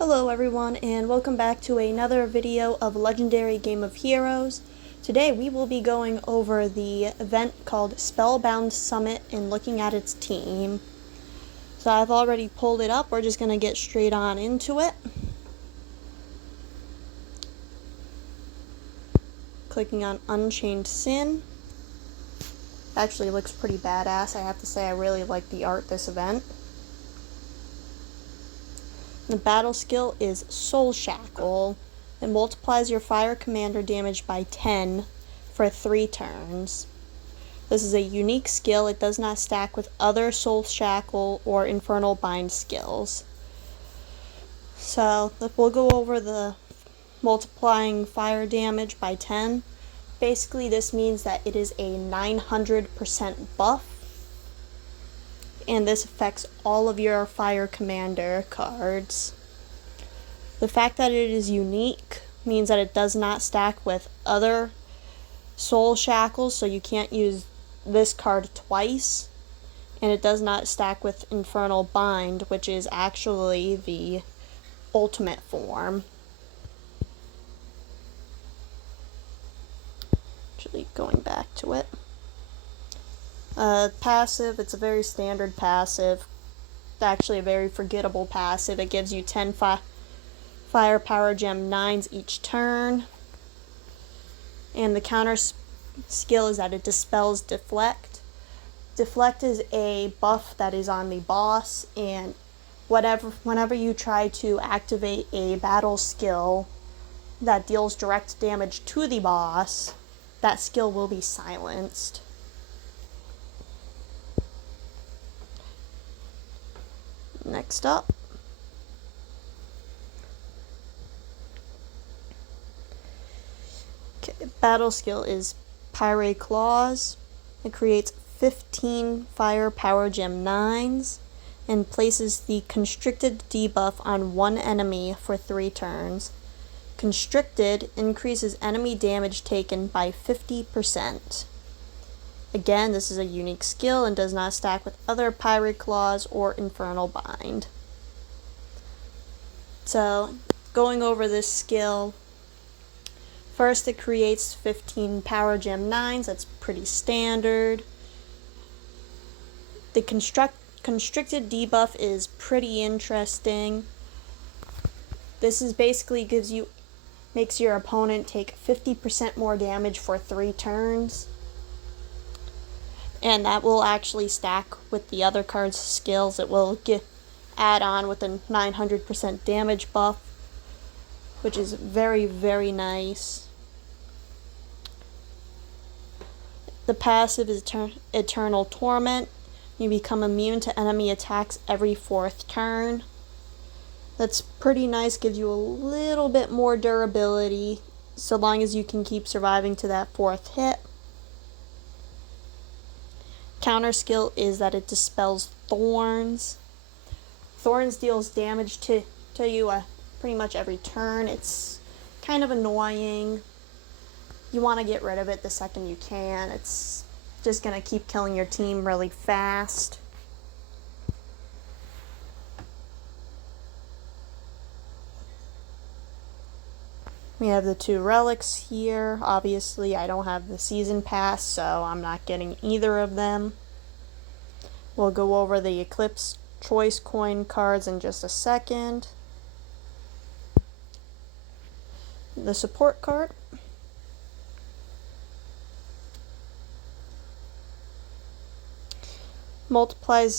Hello everyone, and welcome back to another video of Legendary Game of Heroes. Today we will be going over the event called Spellbound Summit and looking at its team. So I've already pulled it up, we're just going to get straight on into it. Clicking on Unchained Sin. Actually looks pretty badass, I have to say I really like the art this event. The battle skill is Soul Shackle. It multiplies your fire commander damage by 10 for 3 turns. This is a unique skill. It does not stack with other Soul Shackle or Infernal Bind skills. So we'll go over the multiplying fire damage by 10. Basically this means that it is a 900% buff. And this affects all of your fire commander cards. The fact that it is unique means that it does not stack with other soul shackles, so you can't use this card twice. And it does not stack with Infernal Bind, which is actually the ultimate form. Actually, going back to it. Passive, it's a very standard passive. Actually a very forgettable passive. It gives you 10 fire power gem 9s each turn. And the counter skill is that it dispels deflect. Deflect is a buff that is on the boss, and whenever you try to activate a battle skill that deals direct damage to the boss, that skill will be silenced. Next up, battle skill is Pyre Claws. It creates 15 fire power gem 9s and places the constricted debuff on one enemy for 3 turns. Constricted increases enemy damage taken by 50%. Again, this is a unique skill and does not stack with other Pyre Claws or Infernal Bind. So, going over this skill, first it creates 15 Power Gem 9s, that's pretty standard. The constricted debuff is pretty interesting. This is basically makes your opponent take 50% more damage for 3 turns. And that will actually stack with the other card's skills. It will add on with a 900% damage buff, which is very, very nice. The passive is Eternal Torment. You become immune to enemy attacks every 4th turn. That's pretty nice, gives you a little bit more durability, so long as you can keep surviving to that 4th hit. Counter skill is that it dispels Thorns. Thorns deals damage to you pretty much every turn. It's kind of annoying. You want to get rid of it the second you can. It's just going to keep killing your team really fast. We have the 2 relics here. Obviously, I don't have the season pass, so I'm not getting either of them. We'll go over the Eclipse Choice Coin cards in just a second. The support card. Multiplies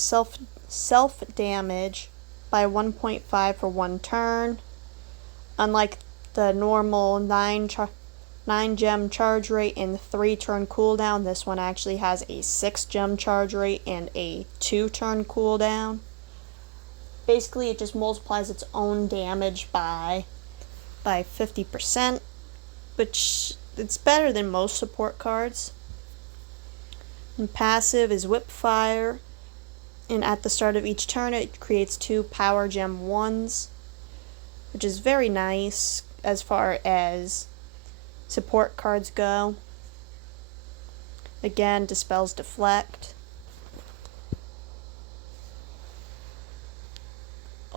self damage by 1.5 for 1 turn. Unlike the normal 9 gem charge rate and 3 turn cooldown, this one actually has a 6 gem charge rate and a 2 turn cooldown. Basically it just multiplies its own damage by 50%, which it's better than most support cards. And passive is Whip Fire, and at the start of each turn it creates 2 power gem 1s, which is very nice as far as support cards go. Again, dispels deflect.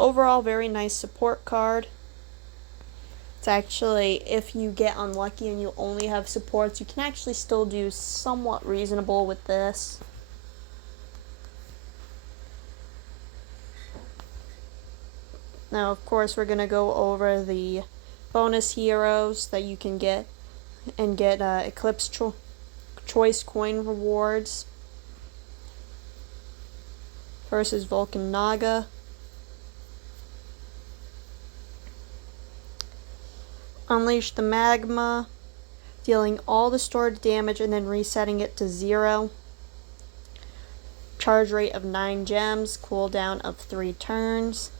overall, very nice support card. It's actually, if you get unlucky and you only have supports, you can actually still do somewhat reasonable with this. Now, of course, we're going to go over the bonus heroes that you can get and get Eclipse Choice coin rewards. First is Vulcan Naga. Unleash the Magma, dealing all the stored damage and then resetting it to 0. Charge rate of 9 gems, cooldown of 3 turns.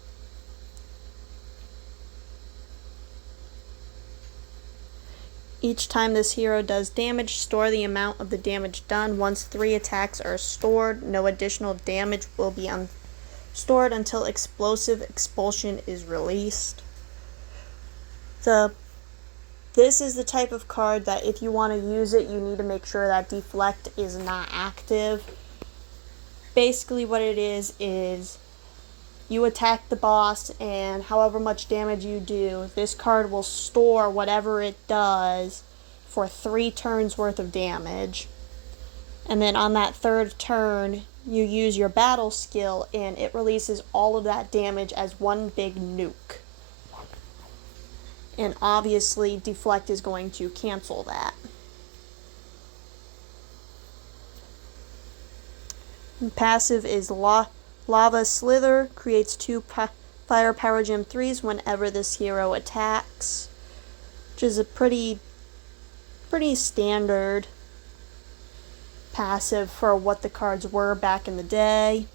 Each time this hero does damage, store the amount of the damage done. Once 3 attacks are stored, no additional damage will be stored until Explosive Expulsion is released. This is the type of card that if you want to use it, you need to make sure that Deflect is not active. Basically what it is you attack the boss, and however much damage you do, this card will store whatever it does for 3 turns worth of damage. And then on that 3rd turn, you use your battle skill, and it releases all of that damage as one big nuke. And obviously, Deflect is going to cancel that. And passive is Lava Slither, creates 2 Fire Power Gem 3s whenever this hero attacks, which is a pretty standard passive for what the cards were back in the day.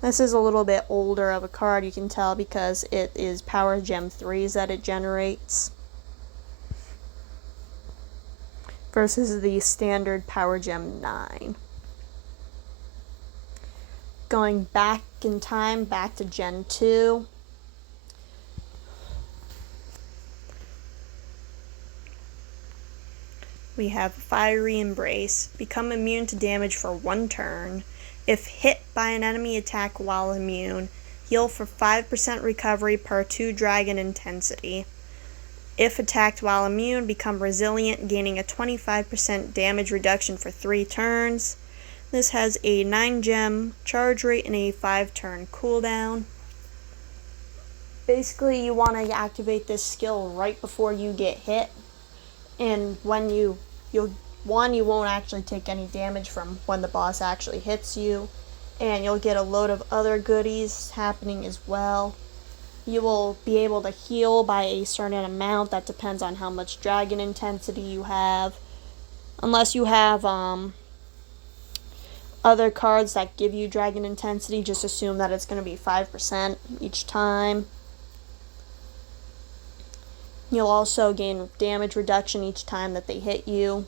This is a little bit older of a card, you can tell, because it is Power Gem 3s that it generates versus the standard Power Gem 9. Going back in time, back to Gen 2. We have Fiery Embrace. Become immune to damage for 1 turn. If hit by an enemy attack while immune, heal for 5% recovery per 2 dragon intensity. If attacked while immune, become resilient, gaining a 25% damage reduction for 3 turns. This has a 9 gem charge rate and a 5 turn cooldown. Basically, you want to activate this skill right before you get hit, and when you won't actually take any damage from when the boss actually hits you, and you'll get a load of other goodies happening as well. You will be able to heal by a certain amount that depends on how much dragon intensity you have. Unless you have other cards that give you dragon intensity, just assume that it's going to be 5% each time. You'll also gain damage reduction each time that they hit you.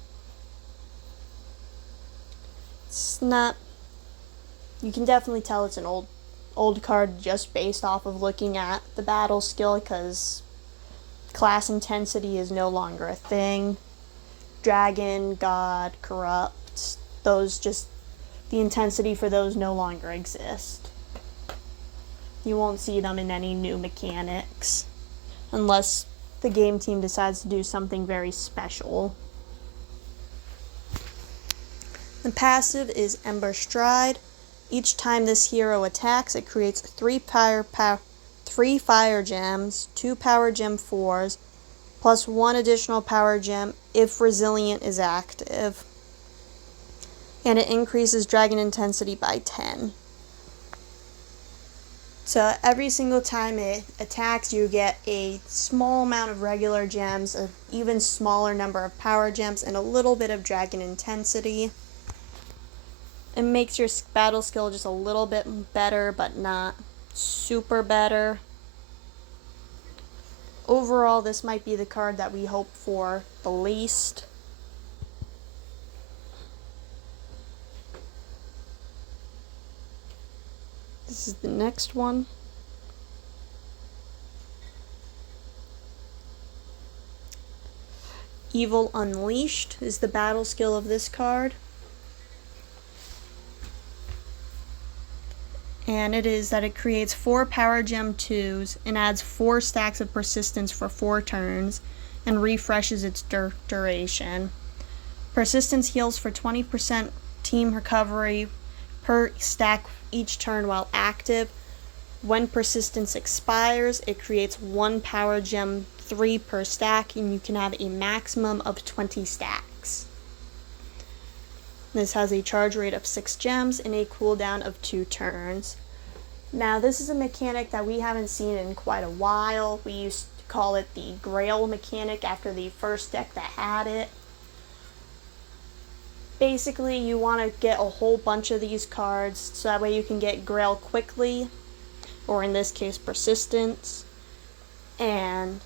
It's not... You can definitely tell it's an old card just based off of looking at the battle skill, because class intensity is no longer a thing. Dragon, God, Corrupt, the intensity for those no longer exist. You won't see them in any new mechanics unless the game team decides to do something very special. The passive is Ember Stride. Each time this hero attacks, it creates 3 fire gems, 2 power gem 4s, plus 1 additional power gem if Resilient is active. And it increases dragon intensity by 10. So every single time it attacks, you get a small amount of regular gems, an even smaller number of power gems, and a little bit of dragon intensity. It makes your battle skill just a little bit better, but not super better. Overall, this might be the card that we hope for the least. This is the next one. Evil Unleashed is the battle skill of this card. and it is that it creates 4 Power Gem 2s and adds 4 stacks of Persistence for 4 turns and refreshes its duration. Persistence heals for 20% team recovery per stack each turn while active. When Persistence expires, it creates 1 Power Gem 3 per stack, and you can have a maximum of 20 stacks. This has a charge rate of 6 gems and a cooldown of 2 turns. Now, this is a mechanic that we haven't seen in quite a while. We used to call it the Grail mechanic after the first deck that had it. Basically, you want to get a whole bunch of these cards so that way you can get Grail quickly, or in this case, Persistence. And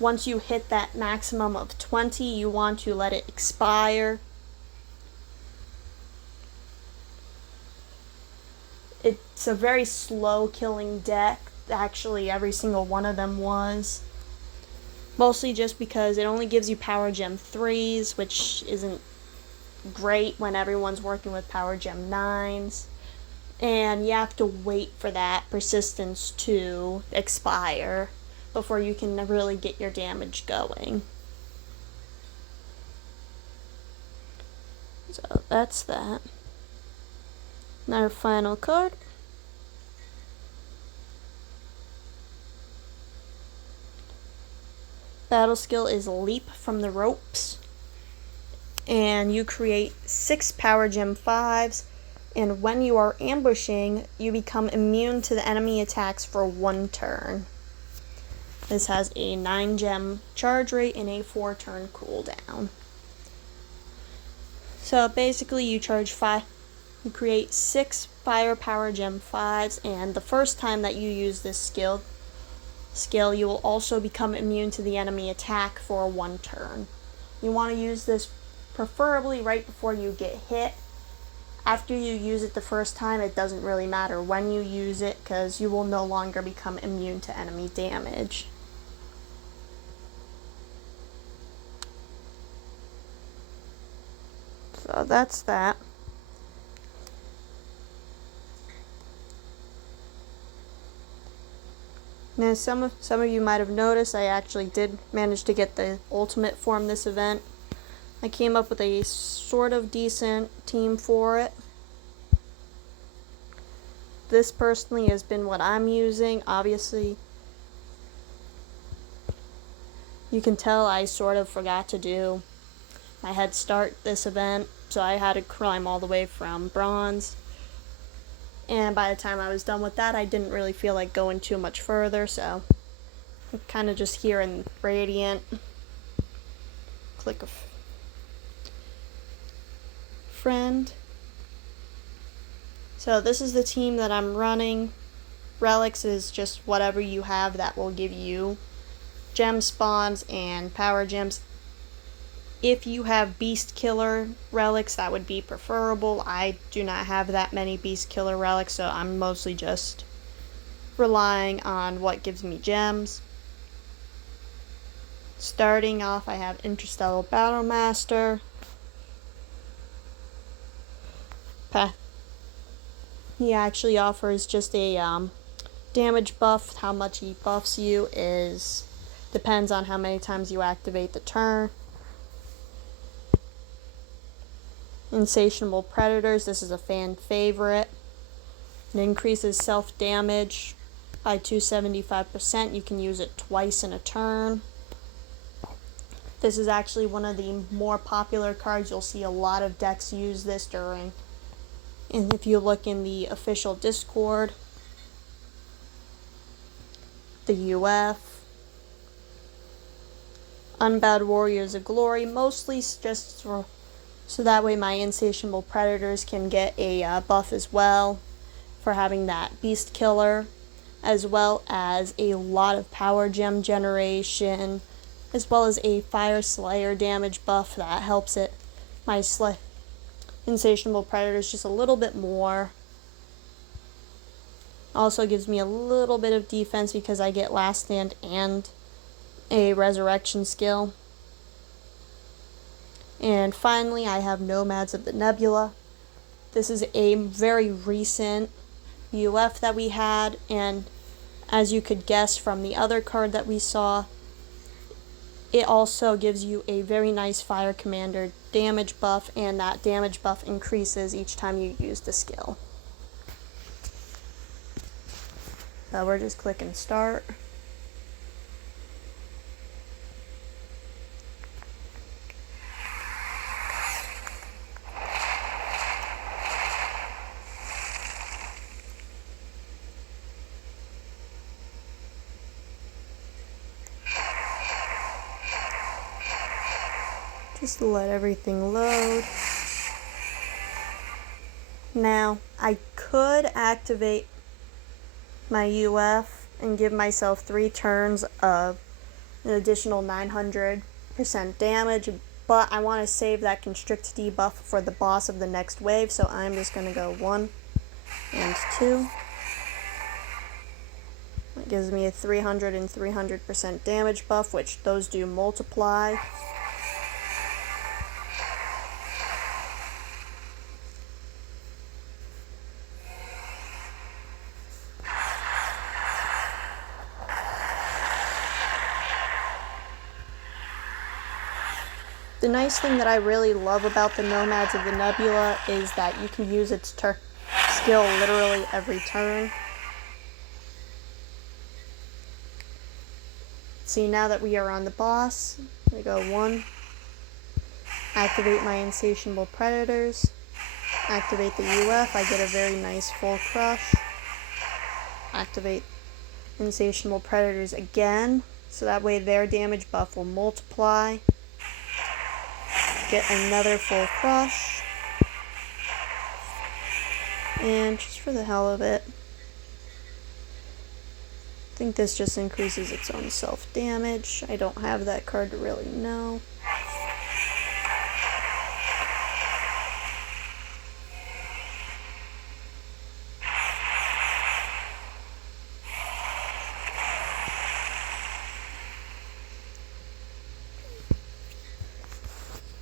once you hit that maximum of 20, you want to let it expire. It's a very slow killing deck. Actually, every single one of them was. Mostly just because it only gives you Power Gem 3s, which isn't great when everyone's working with Power Gem 9s. And you have to wait for that Persistence to expire before you can really get your damage going. So that's that. Our final card. Battle skill is Leap from the Ropes. And you create 6 Power Gem 5s. And when you are ambushing, you become immune to the enemy attacks for 1 turn. This has a 9 gem charge rate and a 4 turn cooldown. So basically you create 6 Fire Power Gem 5s, and the first time that you use this skill, you will also become immune to the enemy attack for 1 turn. You want to use this preferably right before you get hit. After you use it the first time, it doesn't really matter when you use it because you will no longer become immune to enemy damage. So that's that. Now some of you might have noticed I actually did manage to get the ultimate form this event. I came up with a sort of decent team for it. This personally has been what I'm using. Obviously, you can tell I sort of forgot to do my head start this event, so I had to climb all the way from bronze. And by the time I was done with that, I didn't really feel like going too much further, so I'm kind of just here in Radiant. Click a friend. So this is the team that I'm running. Relics is just whatever you have that will give you gem spawns and power gems. If you have Beast Killer relics, that would be preferable. I do not have that many Beast Killer relics, so I'm mostly just relying on what gives me gems. Starting off, I have Interstellar Battlemaster. He actually offers just a damage buff. How much he buffs you depends on how many times you activate the turn. Insatiable Predators, this is a fan favorite. It increases self-damage by 275%. You can use it twice in a turn. This is actually one of the more popular cards. You'll see a lot of decks use this during. And if you look in the official Discord, the UF, Unbowed Warriors of Glory, mostly just so that way my Insatiable Predators can get a buff as well for having that Beast Killer, as well as a lot of power gem generation, as well as a Fire Slayer damage buff that helps it, my Insatiable Predators just a little bit more. Also gives me a little bit of defense because I get Last Stand and a Resurrection skill. And finally, I have Nomads of the Nebula. This is a very recent UF that we had, and as you could guess from the other card that we saw, it also gives you a very nice Fire Commander damage buff, and that damage buff increases each time you use the skill. So we're just clicking start. Just let everything load. Now, I could activate my UF and give myself 3 turns of an additional 900% damage, but I want to save that constrict debuff for the boss of the next wave, so I'm just going to go 1 and 2. That gives me a 300 and 300% damage buff, which those do multiply. The nice thing that I really love about the Nomads of the Nebula is that you can use its skill literally every turn. See, now that we are on the boss, we go 1, activate my Insatiable Predators, activate the UF, I get a very nice full crush, activate Insatiable Predators again, so that way their damage buff will multiply. Get another full crush, and just for the hell of it, I think this just increases its own self damage. I don't have that card to really know.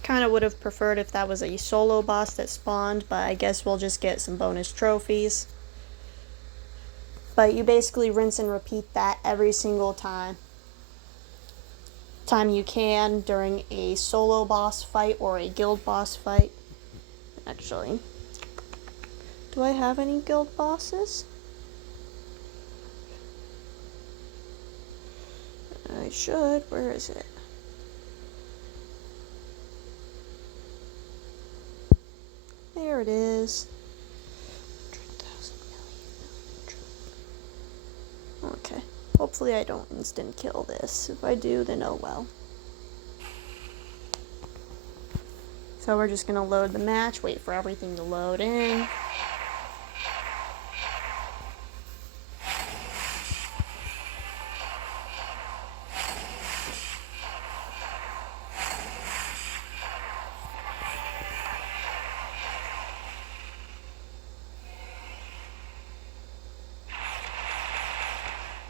Kind of would have preferred if that was a solo boss that spawned, but I guess we'll just get some bonus trophies. But you basically rinse and repeat that every single time you can during a solo boss fight or a guild boss fight. Actually, do I have any guild bosses? I should. Where is it? There it is. 100,000 million. Okay. Hopefully I don't instant kill this. If I do, then oh well. So we're just going to load the match, wait for everything to load in.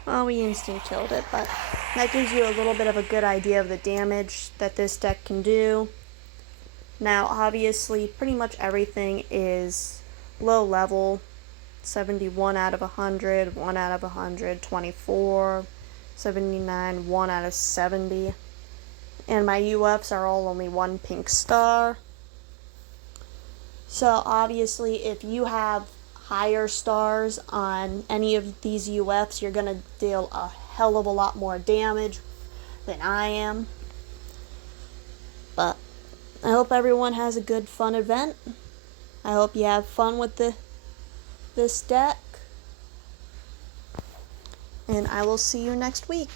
Well, we instant killed it, but that gives you a little bit of a good idea of the damage that this deck can do. Now, obviously, pretty much everything is low level. 71 out of 100, 1 out of 100, 24, 79, 1 out of 70. And my UFs are all only 1 pink star. So, obviously, if you have higher stars on any of these UFs, you're going to deal a hell of a lot more damage than I am. But I hope everyone has a good, fun event. I hope you have fun with this deck. And I will see you next week.